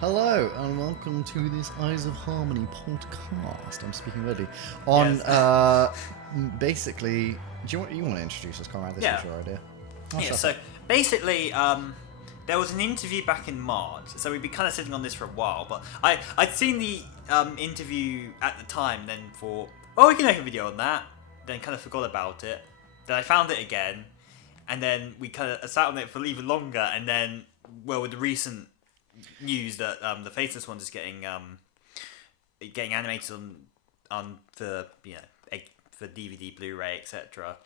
Hello and welcome to this Eyes of Harmony podcast. I'm speaking weirdly. On Yes. basically, you want to introduce us, Conrad? This was Yeah. your idea. Oh, Yeah. shut So up. basically, there was an interview back in March. So we've been kind of sitting on this for a while, but I'd seen the interview at the time. Then we can make a video on that. Then kind of forgot about it. Then I found it again, and then we kind of sat on it for even longer. And then, with the recent news that the Faceless Ones is getting animated on the for DVD, Blu-ray, etc.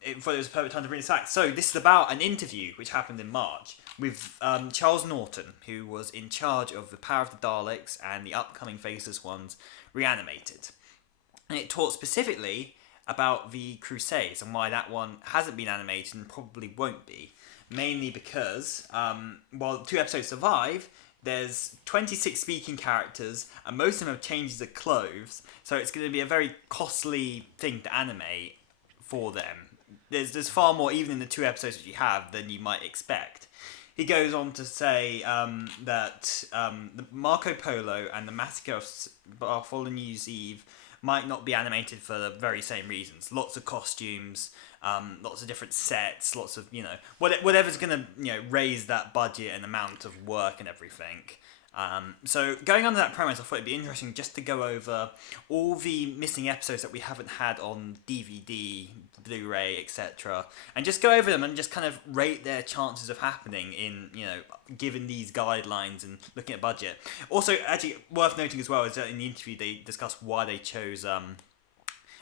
It thought it was a perfect time to bring this back. So this is about an interview which happened in March with Charles Norton, who was in charge of the Power of the Daleks and the upcoming Faceless Ones Reanimated, and it talked specifically about the Crusades and why that one hasn't been animated and probably won't be. Mainly because while 2 episodes survive, there's 26 speaking characters, and most of them have changes of clothes, so it's going to be a very costly thing to animate for them. There's far more, even in the 2 episodes that you have, than you might expect. He goes on to say that the Marco Polo and the Massacre of Bartholomew's Eve might not be animated for the very same reasons. Lots of costumes, lots of different sets, lots of whatever's gonna raise that budget and amount of work and everything. So going on to that premise, I thought it'd be interesting just to go over all the missing episodes that we haven't had on DVD, Blu-ray, etc., and just go over them and just kind of rate their chances of happening in given these guidelines and looking at budget. Also, actually worth noting as well is that in the interview they discussed why they chose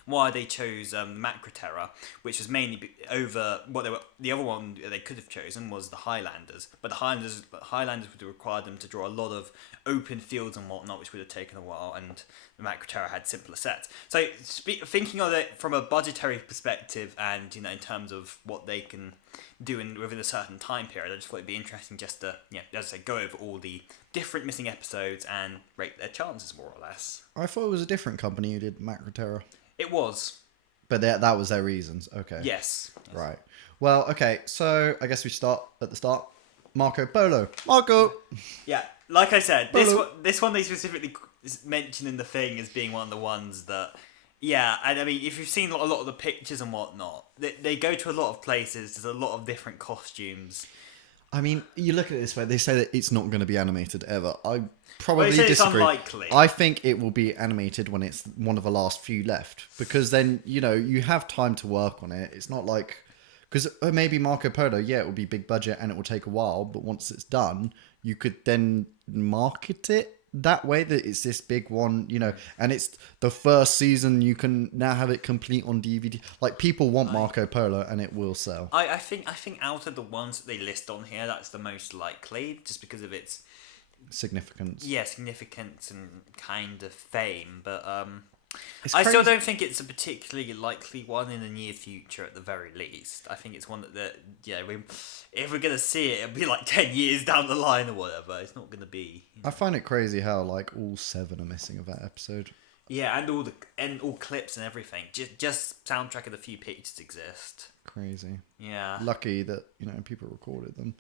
Macra Terror, which was mainly over what they were. The other one they could have chosen was the Highlanders, but the Highlanders would have required them to draw a lot of open fields and whatnot, which would have taken a while, and the Macra Terror had simpler sets. So thinking of it from a budgetary perspective, and in terms of what they can do within a certain time period, I just thought it'd be interesting just to as I say, go over all the different missing episodes and rate their chances more or less. I thought it was a different company who did Macro Terror, It was. but that was their reasons. Okay. Yes. Right. Well, okay. So I guess we start at the start. Marco Polo. Marco. Yeah, like I said, Hello. this one they specifically mention in the thing as being one of the ones that, yeah, and I mean, if you've seen a lot of the pictures and whatnot, they go to a lot of places. There's a lot of different costumes. I mean, you look at it this way. They say that it's not going to be animated ever. I probably Well, they say it's disagree. unlikely. I think it will be animated when it's one of the last few left, because then you have time to work on it. It's not like because maybe Marco Polo, yeah, it will be big budget and it will take a while, but once it's done, you could then market it that way that it's this big one, and it's the first season. You can now have it complete on DVD. Like people want Marco Polo, and it will sell. I think out of the ones that they list on here, that's the most likely, just because of its Significance. significance and kind of fame. But It's I crazy. still don't think it's a particularly likely one in the near future, at the very least. I think it's one that if we're gonna see it, it'll be like 10 years down the line or whatever. It's not gonna be. I find it crazy how like all 7 are missing of that episode. Yeah, and all clips and everything. Just soundtrack and a few pictures exist. Crazy. Yeah. Lucky that people recorded them.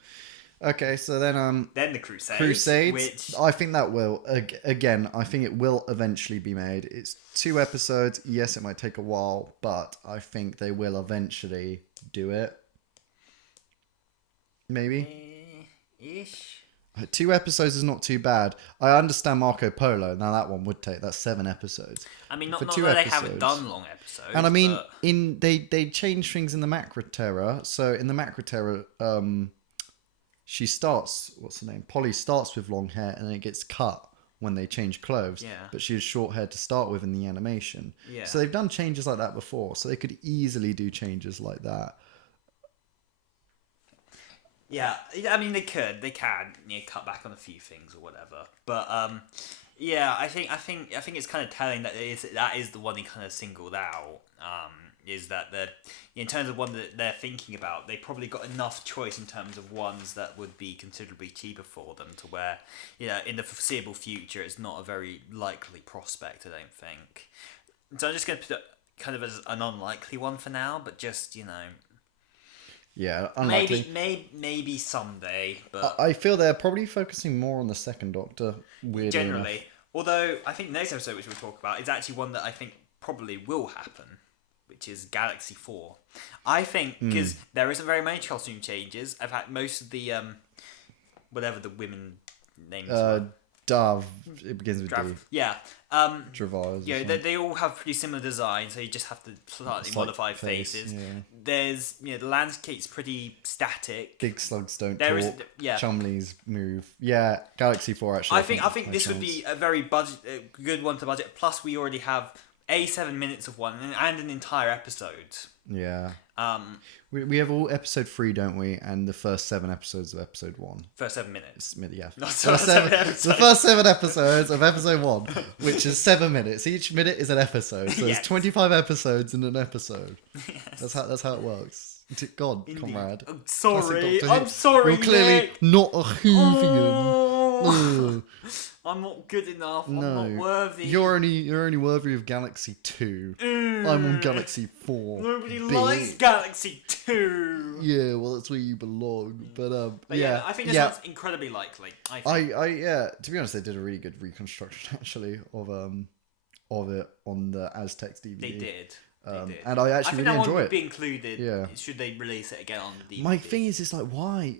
Okay, so then Then the Crusades. Crusades. Which I think that will again. I think it will eventually be made. It's 2 episodes. Yes, it might take a while, but I think they will eventually do it. Maybe ish. 2 episodes is not too bad. I understand Marco Polo. Now that one would take. That's 7 episodes. I mean, not For that 2 they episodes. haven't done long episodes. And I mean, but they change things in the Macra Terror. So in the Macra Terror, she starts. What's her name? Polly starts with long hair, and then it gets cut when they change clothes. Yeah. But she has short hair to start with in the animation. Yeah. So they've done changes like that before. So they could easily do changes like that. yeah, I mean, they can cut back on a few things or whatever. But yeah, I think it's kind of telling that that is the one he kind of singled out. Is that in terms of one that they're thinking about, they probably got enough choice in terms of ones that would be considerably cheaper for them to where, in the foreseeable future, it's not a very likely prospect, I don't think. So I'm just going to put it kind of as an unlikely one for now, but just, Yeah, unlikely. Maybe someday, but I feel they're probably focusing more on the second Doctor. Weirdly generally. enough. Although I think the next episode, which we'll talk about, is actually one that I think probably will happen, which is Galaxy 4. I think because there isn't very many costume changes. In fact, most of the whatever the women names were. Dove. It begins with D. Yeah. Travails. Yeah, they all have pretty similar designs, so you just have to slightly It's modify like face, faces. yeah. There's the landscape's pretty static. Big slugs don't There talk. is- yeah. Chumleys move. Yeah, Galaxy 4 actually. I think makes this would sense. be a very good one to budget. Plus, we already have 7 minutes of one and an entire episode. Yeah. Um, We have all episode 3, don't we? And the first 7 episodes of episode 1. first 7 minutes. Yeah. Not The seven episodes. the first 7 episodes of episode 1, which is 7 minutes. Each minute is an episode. So Yes. there's 25 episodes in an episode. Yes. That's how it works. God, Indeed. comrade. I'm sorry. Classic Doctor Who. I'm sorry. You're clearly Nick. not a Whovian. Oh, Ugh. I'm not good enough. No, I'm not worthy. You're only worthy of Galaxy 2. I'm on Galaxy 4. Nobody bitch. likes Galaxy 2. Yeah, well, that's where you belong. But But yeah, I think this yeah. sounds incredibly likely. I think. Yeah. To be honest, they did a really good reconstruction actually of it on the Aztecs DVD. They did. They did. And I actually think really that one enjoy would it. be included. Yeah. Should they release it again on the DVD? My thing is like why?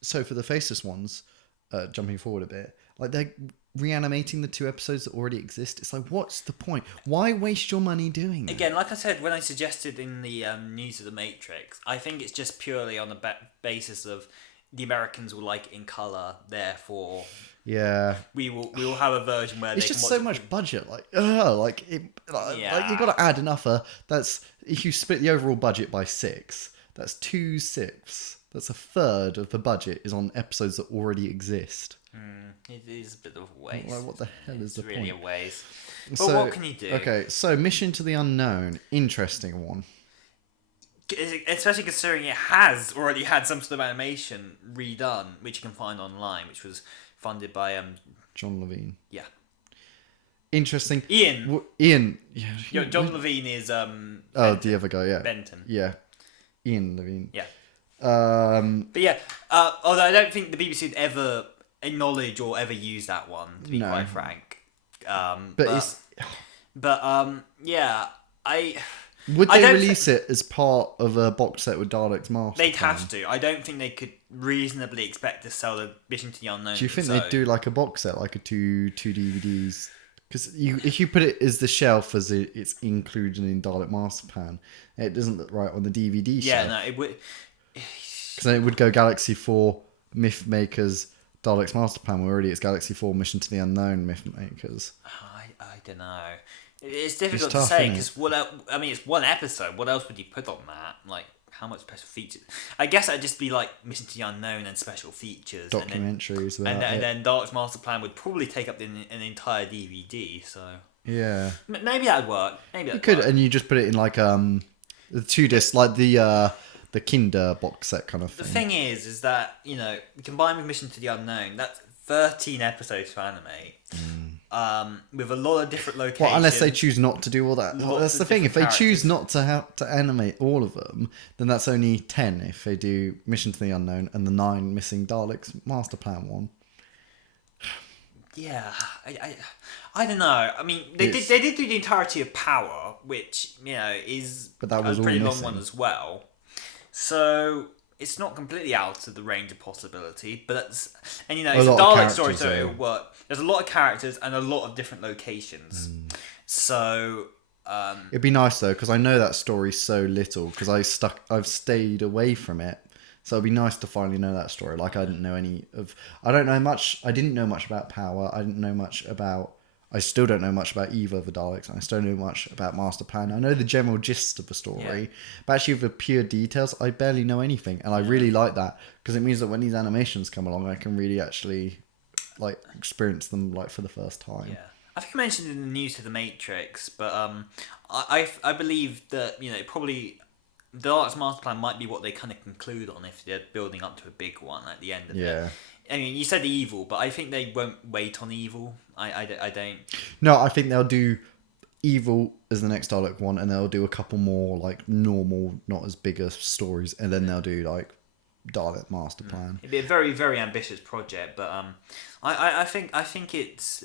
So for the faceless ones, jumping forward a bit, like they're reanimating the 2 episodes that already exist. It's like, what's the point? Why waste your money doing that? Again, like I said when I suggested in the news of the Matrix, I think it's just purely on the basis of the Americans will like it in color, therefore Yeah. we will have a version where It's they just can watch so it. much budget, like Yeah. you got to add enough. That's if you split the overall budget by 6, that's 2/6. That's a third of the budget is on episodes that already exist. It is a bit of a waste. Like, what the hell is It's the really point? a waste. But So, what can you do? Okay, so Mission to the Unknown, interesting one. Especially considering it has already had some sort of animation redone, which you can find online, which was funded by John Levine. yeah. Interesting. Ian. Ian. Yeah. John Levine is Oh, the other guy. Yeah. Benton. Yeah. Ian Levine. Yeah. Um. But yeah, although I don't think the BBC would ever acknowledge or ever use that one, to be No. quite frank. But it's. Yeah, Would I they don't release it as part of a box set with Dalek's Master? they'd Plan? have to. I don't think they could reasonably expect to sell the Mission to the Unknown. Do you think so. they'd do like a box set, like a two DVDs? Because if you put it as the shelf as it's included in Dalek Master Plan, it doesn't look right on the DVD Yeah, shelf. no, it would. Because then it would go Galaxy 4, Myth Makers, Dalek's Master Plan. Where already it's Galaxy 4, Mission to the Unknown, Myth Makers. I don't know. It's difficult tough, to say isn't it? because what else, I mean, it's one episode. What else would you put on that? Like, how much special features? I guess it'd just be like Mission to the Unknown and special features. Documentaries And about then, it. and then Dark's Master Plan would probably take up an entire DVD. So Yeah. maybe that'd work. Maybe You that'd could, work. and you just put it in like the 2 discs, like the Kinder box set kind of The thing. thing is that combined with Mission to the Unknown, that's 13 episodes to animate. With a lot of different locations. Well, unless they choose not to do all that. Lots That's of the thing. If they different choose characters. not to have to animate all of them, then that's only 10. If they do Mission to the Unknown and the 9 missing Daleks Master Plan one. Yeah, I don't know. I mean, they It's- did do the entirety of Power, which is But that was a all pretty long missing. one as well. So it's not completely out of the range of possibility, but it's A it's a lot of Dalek story, characters, so though. it'll work. There's a lot of characters and a lot of different locations. So It'd be nice though, because I know that story so little, because I've stayed away from it. So it'd be nice to finally know that story. Like I didn't know I didn't know much about Power. I still don't know much about either of the Daleks. And I still don't know much about Master Plan. I know the general gist of the story, but actually with the pure details, I barely know anything. And I really like that, because it means that when these animations come along, I can really actually like experience them like for the first time. yeah. I think I mentioned in the news to the Matrix, but I believe that probably the Dark's Master Plan might be what they kind of conclude on if they're building up to a big one at the end of Yeah. it. I mean, you said evil, but I think they won't wait on evil. I don't. No, I think they'll do Evil is the next Dalek one, and they'll do a couple more like normal, not as big as stories, and then they'll do like Dalek Master Plan. It'd be a very, very ambitious project, but I think it's,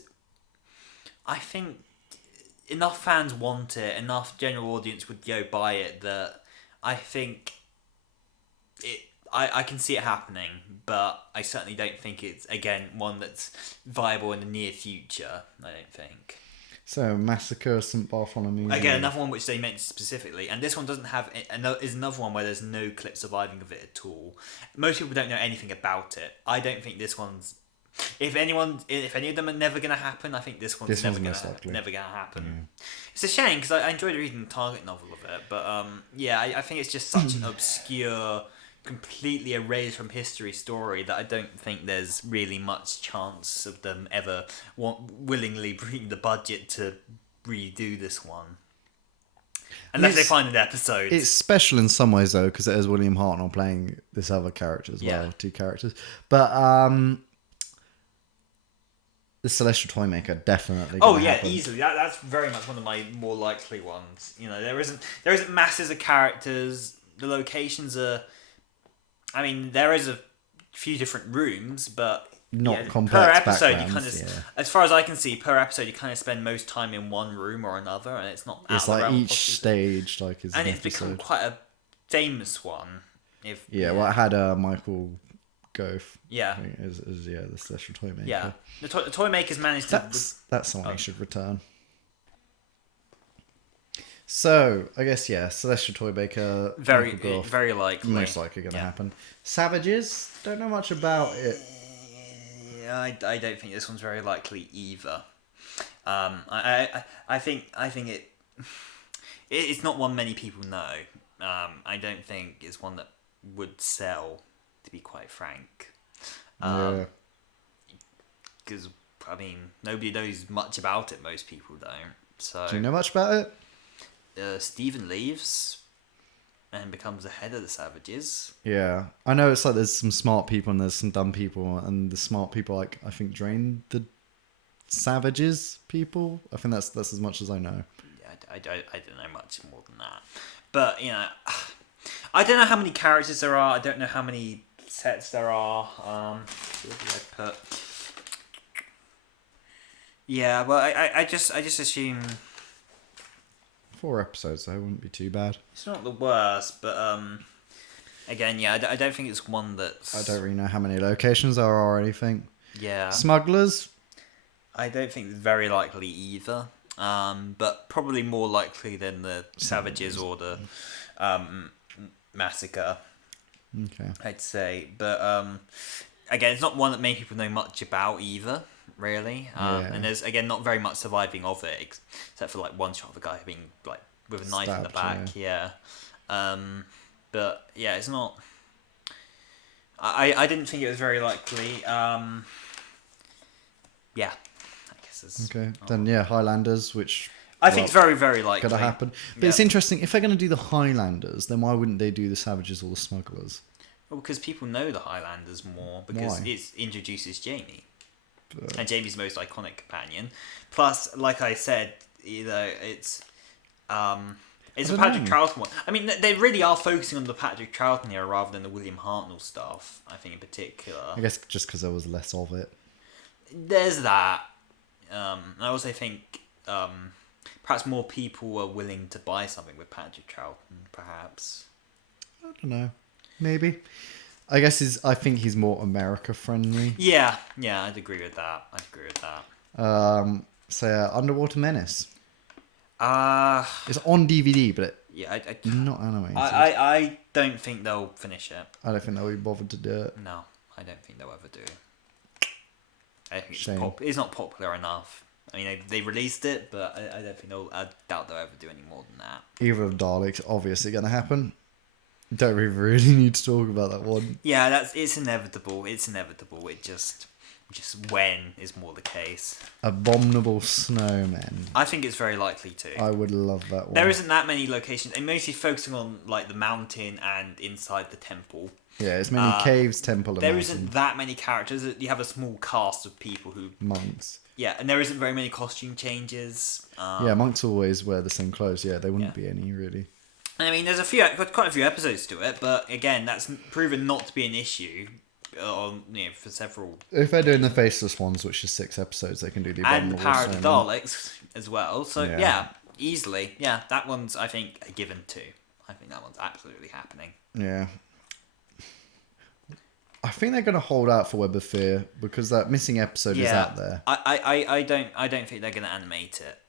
I think enough fans want it, enough general audience would go buy it that I think it. I can see it happening, but I certainly don't think it's, again, one that's viable in the near future. I don't think. So Massacre St Bartholomew. Again, another one which they mentioned specifically, and this one doesn't have is another one where there's no clip surviving of it at all. Most people don't know anything about it. I don't think this one's. If any of them are never going to happen, I think this one's never going to happen. Yeah. It's a shame because I enjoyed reading the Target novel of it, but yeah, I think it's just such an obscure, completely erased from history story that I don't think there's really much chance of them ever willingly bringing the budget to redo this one. Unless they find an episode. It's special in some ways though, because it has William Hartnell playing this other character as well, two characters. But the Celestial Toymaker definitely. Happen. Easily. That's very much one of my more likely ones. You know, there isn't masses of characters. The locations are. I mean, there is a few different rooms, but not complex per episode. You kind of, as far as I can see, per episode you kind of spend most time in one room or another, and it's not. It's like each stage, like is. And it's become quite a famous one. Well, it had Michael Gove. Yeah. Is the Celestial Toymaker. Yeah, the Toymaker's managed to. That's something he should return. So, I guess, Celestial Toymaker. Very likely. Most likely going to happen. Savages, don't know much about it. Yeah, I don't think this one's very likely either. I think it's not one many people know. I don't think it's one that would sell, to be quite frank. Because, I mean, nobody knows much about it, most people don't. So. Do you know much about it? Stephen leaves and becomes the head of the Savages. Yeah, I know it's like there's some smart people and there's some dumb people, and the smart people I think drain the Savages people. I think that's as much as I know. Yeah, I don't know much more than that, but you know, I don't know how many characters there are. I don't know how many sets there are. What did I put? Yeah, well, I just assume. 4 episodes, though, wouldn't be too bad. It's not the worst, but again, I don't think it's one that's. I don't really know how many locations there are or anything. Yeah. Smugglers. I don't think it's very likely either. But probably more likely than the Savages or the Massacre. Okay. I'd say, but again, it's not one that many people know much about either. Really, and there's again not very much surviving of it, except for like one shot of a guy being like with a knife in the back. Yeah. But yeah, it's not. I didn't think it was very likely. Yeah, I guess it's okay. Then Highlanders, which I think it's very, very likely gonna happen. But it's interesting if they're gonna do the Highlanders, then why wouldn't they do the Savages or the Smugglers? Well, because people know the Highlanders more because it introduces Jamie. And Jamie's the most iconic companion. Plus, like I said, it's a Patrick Troughton one. I mean, they really are focusing on the Patrick Troughton era rather than the William Hartnell stuff, I think, in particular. I guess just because there was less of it. There's that. I also think perhaps more people were willing to buy something with Patrick Troughton, perhaps. I don't know. Maybe. I guess I think he's more America friendly. Yeah, I'd agree with that. So Underwater Menace. It's on DVD, but not animated. I don't think they'll finish it. I don't think they'll be bothered to do it. No, I don't think they'll ever do it. I think it's not popular enough. I mean, they released it, but I don't think I doubt they'll ever do any more than that. Either of Daleks obviously going to happen. Don't we really need to talk about that one? Yeah, it's inevitable. It just when is more the case. Abominable Snowmen. I think it's very likely to. I would love that one. There isn't that many locations. They're mostly focusing on like the mountain and inside the temple. Yeah, it's mainly caves, temple, and there mountain. Isn't that many characters. You have a small cast of people monks Yeah, and there isn't very many costume changes. Yeah, monks always wear the same clothes. Yeah, there wouldn't be any really. I mean, there's quite a few episodes to it, but again, that's proven not to be an issue. For several, If they're doing the faceless ones, which is 6 episodes, they can do the and the Abominable Power of the Snowman. Daleks as well. So Yeah. yeah, easily, yeah, that one's I think a given too. I think that one's absolutely happening. Yeah. I think they're going to hold out for Web of Fear because that missing episode is out there. I don't think they're going to animate it.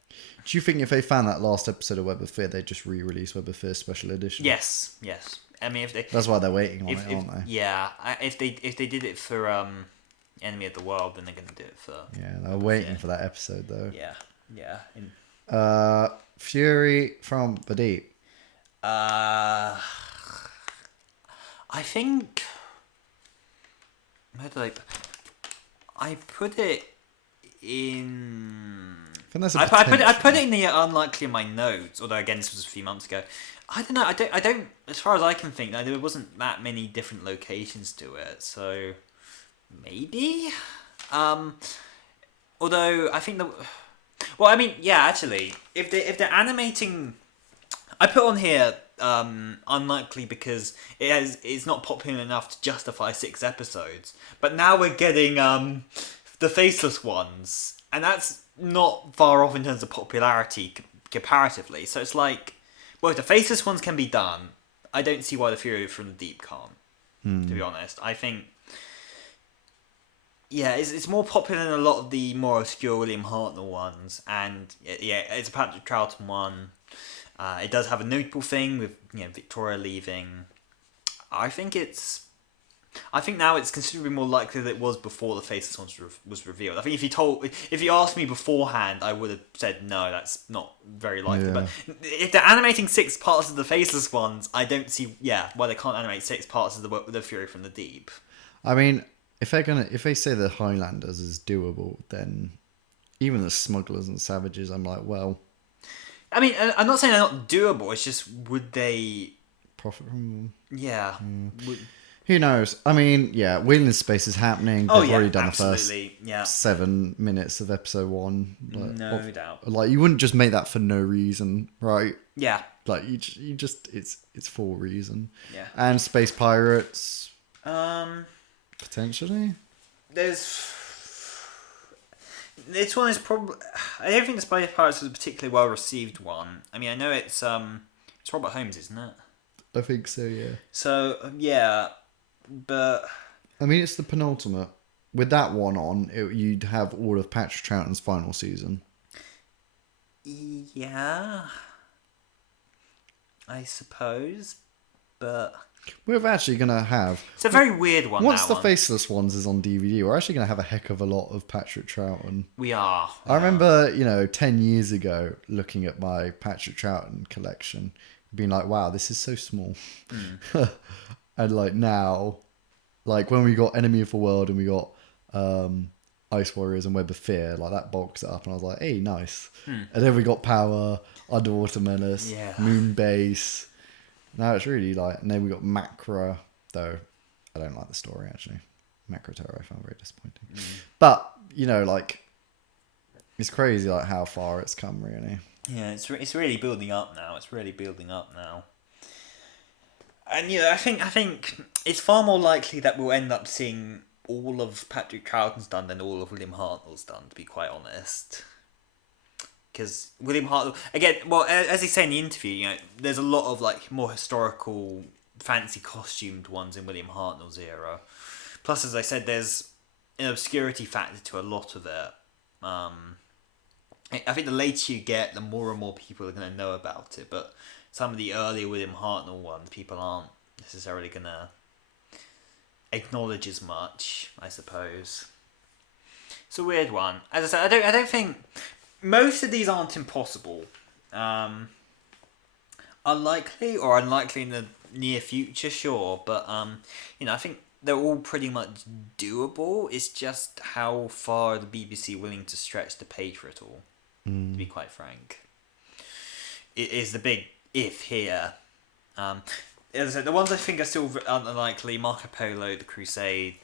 Do you think if they found that last episode of Web of Fear, they'd just re-release Web of Fear Special Edition? Yes. I mean, if they That's why they're waiting on it, aren't they? Yeah, if they did it for Enemy of the World, then they're going to do it for Yeah, they're waiting for that episode though. yeah. Fury from the Deep. I think. Where did I put it in. I think there's a I put it in the unlikely in my notes. Although again, this was a few months ago. I don't know. I don't. As far as I can think, there wasn't that many different locations to it. So maybe. Although I think the. Well, I mean, yeah. Actually, if they're animating, I put on here unlikely because it's not popular enough to justify 6 episodes. But now we're getting the faceless ones, and that's not far off in terms of popularity comparatively. So it's like, well, if the faceless ones can be done, I don't see why the Fury from the Deep can't. To be honest, I think. Yeah, it's more popular than a lot of the more obscure William Hartnell ones, and yeah, it's a Patrick Troughton one. It does have a notable thing with Victoria leaving. I think now it's considerably more likely than it was before the Faceless ones was revealed. I think if you asked me beforehand, I would have said no, that's not very likely. Yeah. But if they're animating 6 parts of the Faceless ones, I don't see why they can't animate 6 parts of the Fury from the Deep. I mean, if they say the Highlanders is doable, then even the Smugglers and Savages, I'm like, well, I mean, I'm not saying they're not doable. It's just would they? profit from them. Yeah. Who knows? I mean, yeah, Wheel in Space is happening. They've already done the first 7 minutes of episode 1. No doubt. Like, you wouldn't just make that for no reason, right? Yeah. Like, you just it's for a reason. Yeah. And Space Pirates. Potentially. This one is probably. I don't think the Space Pirates was a particularly well received one. I mean, I know it's Robert Holmes, isn't it? I think so, yeah. So yeah, but I mean, it's the penultimate. With that one on, you'd have all of Patrick Troughton's final season. Yeah, I suppose, but We're actually going to have... It's a very weird one, Once that the one. Faceless ones is on DVD, we're actually going to have a heck of a lot of Patrick Troughton. We are. I remember, 10 years ago, looking at my Patrick Troughton collection, being like, wow, this is so small. And, now, when we got Enemy of the World and we got Ice Warriors and Web of Fear, that bulks it up, and I was like, hey, nice. And then we got Power, Underwater Menace, Moonbase. Now it's really and then we got Macra, though I don't like the story actually. Macra Terror I found very disappointing. But, it's crazy how far it's come really. Yeah, it's really building up now. And I think it's far more likely that we'll end up seeing all of Patrick Troughton's done than all of William Hartnell's done, to be quite honest. Because William Hartnell, again, well, as they say in the interview, there's a lot of more historical, fancy costumed ones in William Hartnell's era. Plus, as I said, there's an obscurity factor to a lot of it. I think the later you get, the more and more people are going to know about it. But some of the earlier William Hartnell ones, people aren't necessarily going to acknowledge as much, I suppose. It's a weird one. As I said, I don't think most of these aren't impossible. Unlikely in the near future, sure, but I think they're all pretty much doable. It's just how far are the BBC willing to stretch to pay for it all. To be quite frank, it is the big if here. As I said, the ones I think are still unlikely: Marco Polo, The Crusade.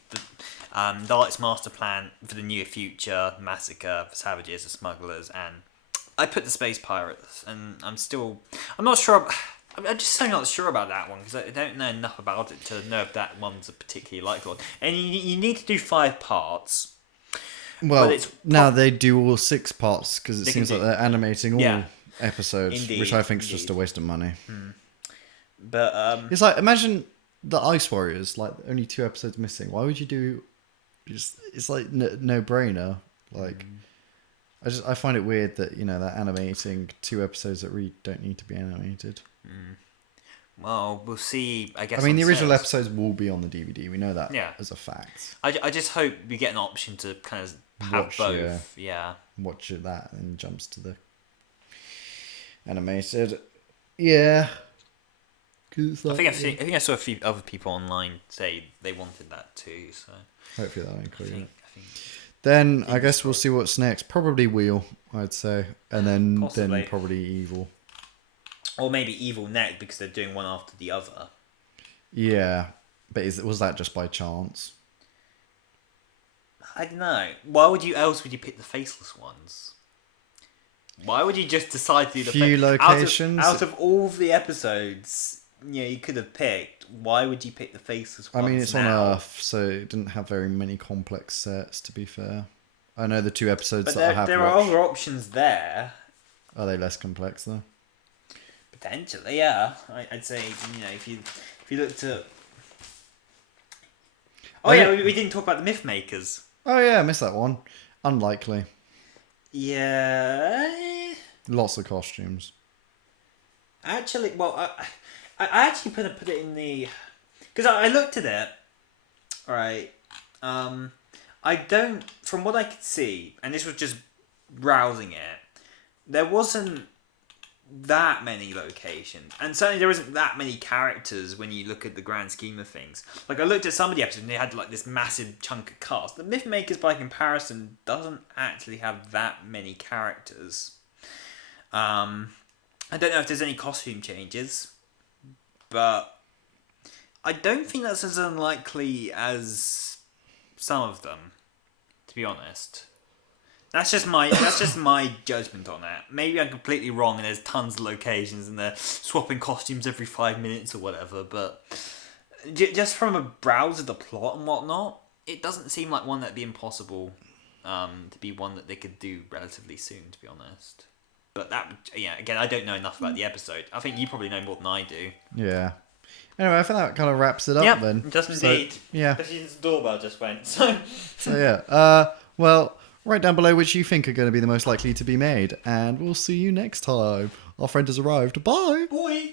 The Light's master plan for the near future, massacre, the savages, the smugglers, and I put the space pirates. And I'm not sure. I'm just so not sure about that one because I don't know enough about it to know if that one's a particularly likely one. And you need to do 5 parts. Well, it's now they do all 6 parts because it They seems can like do- they're animating all Yeah. episodes, Indeed, which I think is just a indeed. waste of money. But It's like, imagine the Ice Warriors, like only 2 episodes missing. Why would you do? It's like no brainer. Like, I find it weird that they're animating 2 episodes that really don't need to be animated. well, we'll see. I guess. I mean, on the original sales. episodes will be on the DVD. We know that Yeah. as a fact. I just hope we get an option to kind of have Watch, both. Yeah. Watch that and jumps to the animated. Yeah. 'Cause it's I like, think I saw a few other people online say they wanted that too. So hopefully that'll I include it. think Then I guess we'll see what's next. Probably Wheel, I'd say, and then Possibly. probably Evil. or maybe Evil next because they're doing one after the other. Yeah, but was that just by chance? I don't know. Why would you pick the faceless ones? Why would you just decide to do the Few locations. out of all of the episodes? You could have picked. Why would you pick the faceless I ones? mean, it's now? on Earth, so it didn't have very many complex sets. To be fair, I know the 2 episodes But that I have there are watched. other options there. Are they less complex though? Potentially, yeah. I'd say if you looked at. Oh I yeah, don't- we didn't talk about the Myth Makers. Oh yeah, I missed that one. Unlikely. Yeah. Lots of costumes. Actually, well, I actually put it in the because I looked at it. All right. I don't, from what I could see, and this was just browsing it. There wasn't that many locations, and certainly there isn't that many characters when you look at the grand scheme of things. Like I looked at some of the episodes, and they had like this massive chunk of cast. The Myth Makers, by comparison, doesn't actually have that many characters. I don't know if there's any costume changes, but I don't think that's as unlikely as some of them, to be honest. That's just my judgment on it. Maybe I'm completely wrong and there's tons of locations and they're swapping costumes every 5 minutes or whatever, but just from a browse of the plot and whatnot, it doesn't seem like one that'd be impossible to be one that they could do relatively soon, to be honest. But again, I don't know enough about the episode. I think you probably know more than I do. Yeah. Anyway, I think that kind of wraps it up Yep, then. just indeed. So, yeah. Especially since the doorbell just went. So Yeah. Well, write down below which you think are going to be the most likely to be made, and we'll see you next time. Our friend has arrived. Bye. boy.